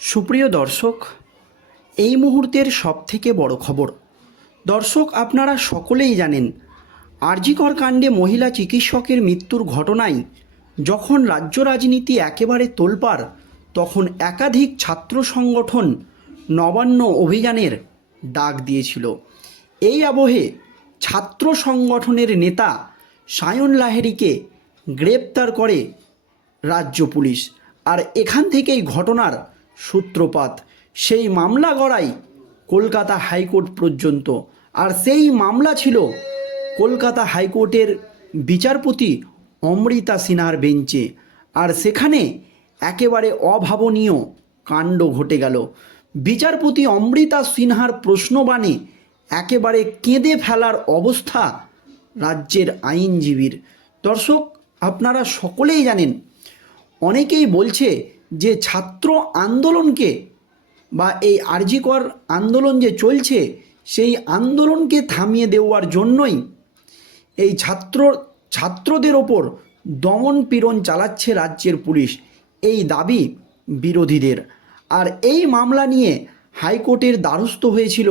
সুপ্রিয় দর্শক, এই মুহূর্তের সবথেকে বড় খবর। দর্শক, আপনারা সকলেই জানেন, আরজিকর কাণ্ডে মহিলা চিকিৎসকের মৃত্যুর ঘটনায় যখন রাজ্য রাজনীতি একেবারে তোলপাড়, তখন একাধিক ছাত্র সংগঠন নবান্ন অভিযানের ডাক দিয়েছিল। এই আবহে ছাত্র সংগঠনের নেতা সায়ন লাহেরিকে গ্রেপ্তার করে রাজ্য পুলিশ। আর এখান থেকেই ঘটনার সূত্রপাত। সেই মামলা গড়াই কলকাতা হাইকোর্ট পর্যন্ত। আর সেই মামলা ছিল কলকাতা হাইকোর্টের বিচারপতি অমৃতা সিনহার বেঞ্চে। আর সেখানে একেবারে অভাবনীয় কাণ্ড ঘটে গেল। বিচারপতি অমৃতা সিনহার প্রশ্নবাণে একেবারে কেঁদে ফেলার অবস্থা রাজ্যের আইনজীবীর। দর্শক, আপনারা সকলেই জানেন, অনেকেই বলছে যে ছাত্র আন্দোলনকে বা এই আরজিকর আন্দোলন যে চলছে, সেই আন্দোলনকে থামিয়ে দেওয়ার জন্যই এই ছাত্র, ছাত্রদের ওপর দমন পীড়ন চালাচ্ছে রাজ্যের পুলিশ। এই দাবি বিরোধীদের। আর এই মামলা নিয়ে হাইকোর্টের দ্বারস্থ হয়েছিল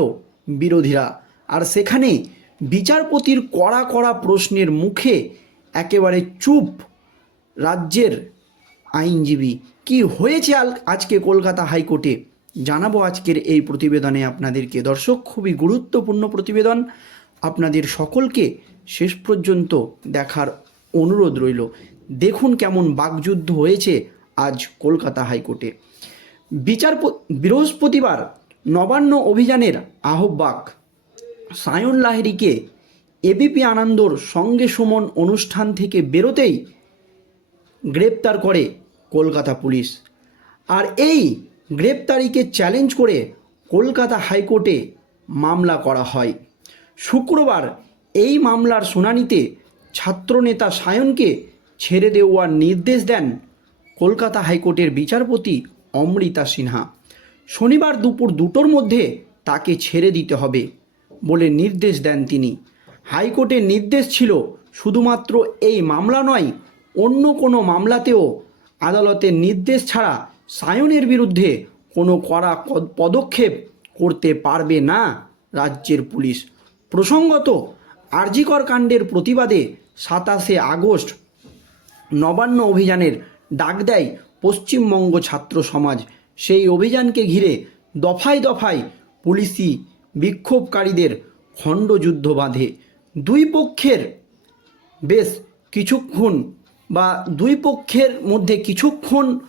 বিরোধীরা। আর সেখানে বিচারপতির কড়া কড়া প্রশ্নের মুখে একেবারে চুপ রাজ্যের আইনজীবী কি হয়েছে আজকে কলকাতা হাইকোর্টে? জানাব আজকের এই প্রতিবেদনে আপনাদেরকে। দর্শক, খুবই গুরুত্বপূর্ণ প্রতিবেদন। আপনাদের সকলকে শেষ পর্যন্ত দেখার অনুরোধ রইল। দেখুন কেমন বাকযুদ্ধ হয়েছে আজ কলকাতা হাইকোর্টে। বিচার বৃহস্পতিবার নবান্ন অভিযানের আহ্বাক সায়ন লাহিড়িকে এবিপি আনন্দর সঙ্গে সুমন অনুষ্ঠান থেকে বেরোতেই গ্রেপ্তার করে কলকাতা পুলিশ। আর এই গ্রেপ্তারিকে চ্যালেঞ্জ করে কলকাতা হাইকোর্টে মামলা করা হয়। শুক্রবার এই মামলার শুনানিতে ছাত্রনেতা সায়নকে ছেড়ে দেওয়ার নির্দেশ দেন কলকাতা হাইকোর্টের বিচারপতি অমৃতা সিনহা। শনিবার দুপুর দুটোর মধ্যে তাকে ছেড়ে দিতে হবে বলে নির্দেশ দেন তিনি। হাইকোর্টের নির্দেশ ছিল শুধুমাত্র এই মামলা নয়, অন্য কোনো মামলাতেও আদালতের নির্দেশ ছাড়া সায়নের বিরুদ্ধে কোনো কড়া পদ- পদক্ষেপ করতে পারবে না রাজ্যের পুলিশ। প্রসঙ্গত, আরজিকর কাণ্ডের প্রতিবাদে সাতাশে আগস্ট নবান্ন অভিযানের ডাক দেয় পশ্চিমবঙ্গ ছাত্র সমাজ। সেই অভিযানকে ঘিরে দফায় দফায় পুলিশি বিক্ষোভকারীদের খণ্ডযুদ্ধ বাঁধে। দুই পক্ষের বেশ কিছুক্ষণ বা দুই পক্ষের মধ্যে কিছুক্ষণ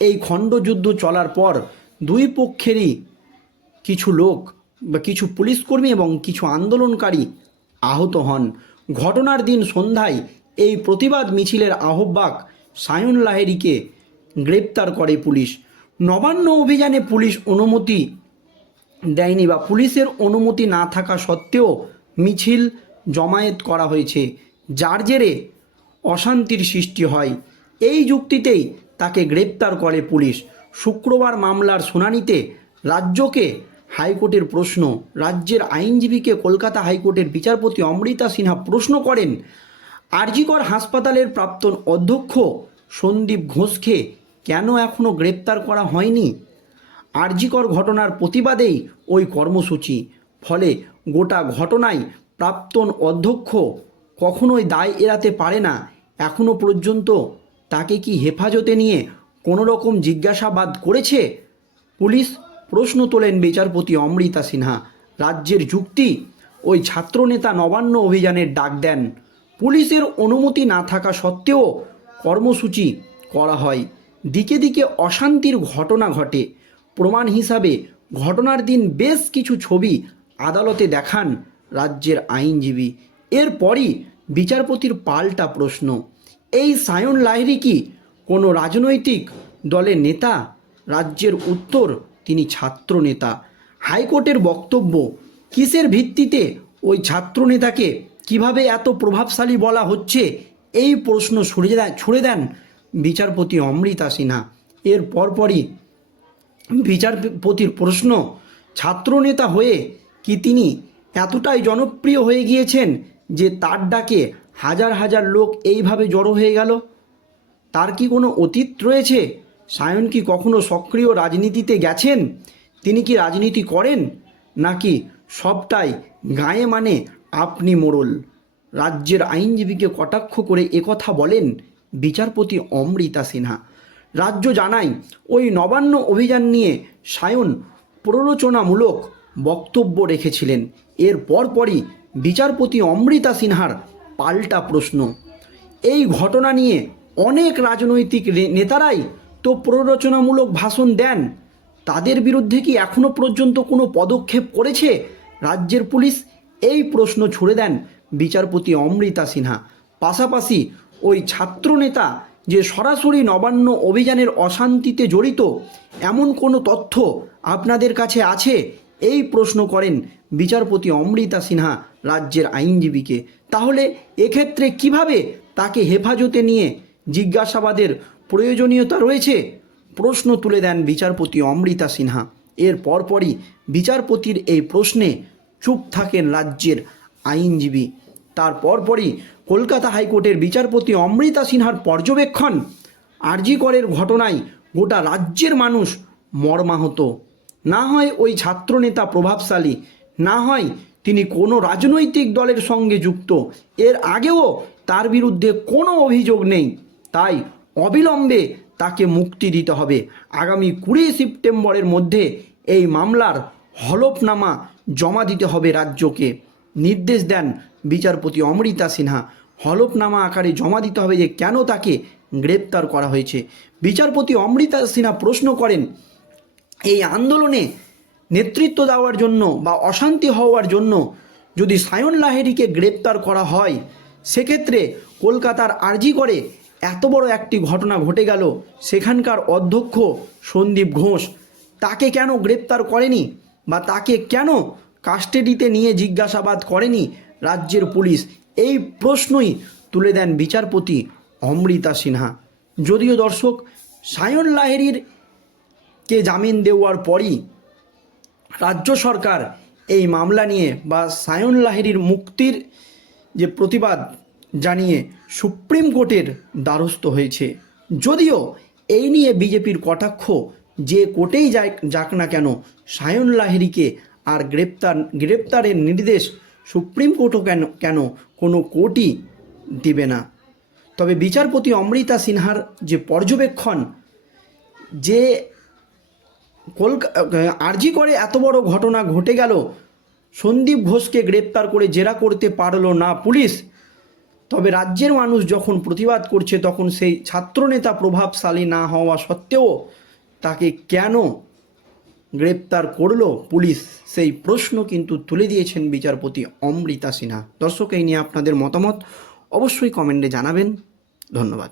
এই খণ্ডযুদ্ধ চলার পর দুই পক্ষেরই কিছু লোক বা কিছু পুলিশকর্মী এবং কিছু আন্দোলনকারী আহত হন। ঘটনার দিন সন্ধ্যায় এই প্রতিবাদ মিছিলের আহ্বাক সায়ন লাহেরিকে গ্রেপ্তার করে পুলিশ। নবান্ন অভিযানে পুলিশ অনুমতি দেয়নি বা পুলিশের অনুমতি না থাকা সত্ত্বেও মিছিল জমায়েত করা হয়েছে। যার জেরে অশান্তির সৃষ্টি হয়। এই যুক্তিতেই তাকে গ্রেপ্তার করে পুলিশ। শুক্রবার মামলার শুনানিতে রাজ্যকে হাইকোর্টের প্রশ্ন, রাজ্যের আইনজীবীকে কলকাতা হাইকোর্টের বিচারপতি অমৃতা সিনহা প্রশ্ন করেন, আরজিকর হাসপাতালের প্রাক্তন অধ্যক্ষ সন্দীপ ঘোষকে কেন এখনও গ্রেপ্তার করা হয়নি? আরজিকর ঘটনার প্রতিবাদেই ওই কর্মসূচি। ফলে গোটা ঘটনায় প্রাক্তন অধ্যক্ষ কখনোই দায় এড়াতে পারে না। এখনও পর্যন্ত তাকে কি হেফাজতে নিয়ে কোনো রকম জিজ্ঞাসাবাদ করেছে? পুলিশ প্রশ্ন তোলেন বিচারপতি অমৃতা সিনহা। রাজ্যের যুক্তি, ওই ছাত্রনেতা নবান্ন অভিযানের ডাক দেন। পুলিশের অনুমতি না থাকা সত্ত্বেও কর্মসূচি করা হয়। দিকে দিকে অশান্তির ঘটনা ঘটে। প্রমাণ হিসাবে ঘটনার দিন বেশ কিছু ছবি আদালতে দেখান রাজ্যের আইনজীবী। এরপরই বিচারপতির পাল্টা প্রশ্ন। এই সায়ন লাহিরি কি কোনো রাজনৈতিক দলের নেতা? রাজ্যের উত্তর, তিনি ছাত্র নেতা হাইকোর্টের বক্তব্য, কিসের ভিত্তিতে ওই ছাত্র নেতাকে কীভাবে এত প্রভাবশালী বলা হচ্ছে? এই প্রশ্ন ছুড়ে ছুড়ে দেন বিচারপতি অমৃতা সিনহা। এর পরপরই বিচারপতির প্রশ্ন, ছাত্রনেতা হয়ে কি তিনি এতটাই জনপ্রিয় হয়ে গিয়েছেন যে তার ডাকে হাজার হাজার লোক এইভাবে জড়ো হয়ে গেল। তার কি কোনো অতীত রয়েছে? সায়ন কি কখনো সক্রিয় রাজনীতিতে গেছেন? তিনি কি রাজনীতি করেন? নাকি সবটাই গায়ে মানে আপনি মোড়ল? রাজ্যের আইনজীবীকে কটাক্ষ করে একথা বলেন বিচারপতি অমৃতা সিনহা। রাজ্য জানায়, ওই নবান্ন অভিযান নিয়ে সায়ন প্ররোচনামূলক বক্তব্য রেখেছিলেন। এর পরপরই বিচারপতি অমৃতা সিনহার পাল্টা প্রশ্ন। এই ঘটনা নিয়ে অনেক রাজনৈতিক নেতারাই তো প্ররোচনামূলক ভাষণ দেন। তাদের বিরুদ্ধে কি এখনও পর্যন্ত কোনো পদক্ষেপ করেছে রাজ্যের পুলিশ? এই প্রশ্ন ছুড়ে দেন বিচারপতি অমৃতা সিনহা। পাশাপাশি ওই ছাত্রনেতা যে সরাসরি নবান্ন অভিযানের অশান্তিতে জড়িত, এমন কোনো তথ্য আপনাদের কাছে আছে এই প্রশ্ন করেন বিচারপতি অমৃতা সিনহা রাজ্যের আইনজীবীকে। তাহলে এক্ষেত্রে কীভাবে তাকে হেফাজতে নিয়ে জিজ্ঞাসাবাদের প্রয়োজনীয়তা রয়েছে? প্রশ্ন তুলে দেন বিচারপতি অমৃতা সিনহা। এর পরপরই বিচারপতির এই প্রশ্নে চুপ থাকেন রাজ্যের আইনজীবী। তার পরপরই কলকাতা হাইকোর্টের বিচারপতি অমৃতা সিনহার পর্যবেক্ষণ, আরজি করের ঘটনায় গোটা রাজ্যের মানুষ মর্মাহত। না হয় ওই ছাত্রনেতা প্রভাবশালী, না হয় তিনি কোনো রাজনৈতিক দলের সঙ্গে যুক্ত, এর আগেও তার বিরুদ্ধে কোনো অভিযোগ নেই। তাই অবিলম্বে তাকে মুক্তি দিতে হবে। আগামী কুড়ি সেপ্টেম্বরের মধ্যে এই মামলার হলফনামা জমা দিতে হবে রাজ্যকে। নির্দেশ দেন বিচারপতি অমৃতা সিনহা। হলফনামা আকারে জমা দিতে হবে যে কেন তাকে গ্রেপ্তার করা হয়েছে। বিচারপতি অমৃতা সিনহা প্রশ্ন করেন এই আন্দোলনে নেতৃত্ব দেওয়ার জন্য বা অশান্তি হওয়ার জন্য যদি সায়ন লাহেরিকে গ্রেপ্তার করা হয়, সেক্ষেত্রে কলকাতার আর্জি করে এত বড় একটি ঘটনা ঘটে গেল। সেখানকার অধ্যক্ষ সন্দীপ ঘোষ তাকে কেন গ্রেপ্তার করেনি বা তাকে কেন কাস্টেডিতে নিয়ে জিজ্ঞাসাবাদ করেনি রাজ্যের পুলিশ? এই প্রশ্নই তুলে দেন বিচারপতি অমৃতা সিনহা। যদিও দর্শক, সায়ন লাহেরির কে জামিন দেওয়ার পরই রাজ্য সরকার এই মামলা নিয়ে বা সায়ন লাহিড়ির মুক্তির যে প্রতিবাদ জানিয়ে সুপ্রিম কোর্টের দ্বারস্থ হয়েছে। যদিও এই নিয়ে বিজেপির কটাক্ষ যে কোর্টেই যাক না কেন, সায়ন লাহিড়িকে আর গ্রেপ্তার গ্রেপ্তারের নির্দেশ সুপ্রিম কোর্টও কেন কেন কোনো কোর্টই দিবে না। তবে বিচারপতি অমৃতা সিনহার যে পর্যবেক্ষণ, যে কলকাতা আরজি করে এত বড় ঘটনা ঘটে গেল, সন্দীপ ঘোষকে গ্রেপ্তার করে জেরা করতে পারল না পুলিশ। তবে রাজ্যের মানুষ যখন প্রতিবাদ করছে, তখন সেই ছাত্রনেতা প্রভাবশালী না হওয়া সত্ত্বেও তাকে কেন গ্রেপ্তার করল পুলিশ? সেই প্রশ্ন কিন্তু তুলে দিয়েছেন বিচারপতি অমৃতা সিনহা। দর্শক, এই নিয়ে আপনাদের মতামত অবশ্যই কমেন্টে জানাবেন। ধন্যবাদ।